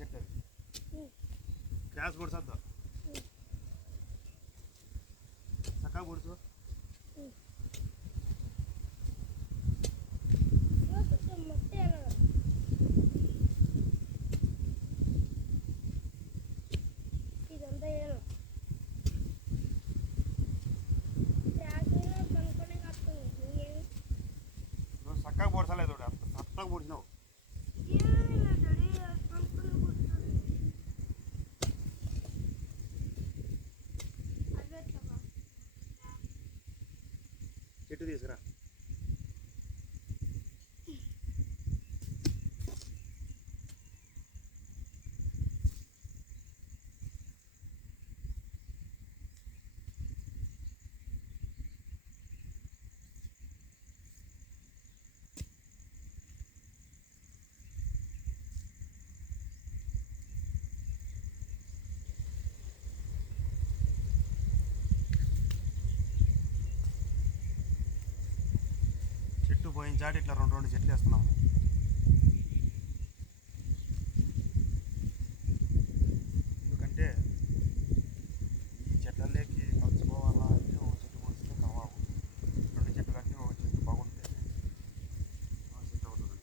చెట్టు అది గ్యాస్ పొడిసొద్దు చక్కగా పొడుచు చక్కగా పొడసలేదు చెట్టు తీసుకురా పోయిన చాటి ఇట్లా రెండు రెండు చెట్లు వేస్తున్నాము ఎందుకంటే ఈ చెట్లలోకి కలిసిపోవాలా అంటే ఒక చెట్టు కొలిస్తే కావాలి రెండు చెట్లు అన్నీ ఒక చెట్టు బాగుంటే చెట్టు అవుతుంది.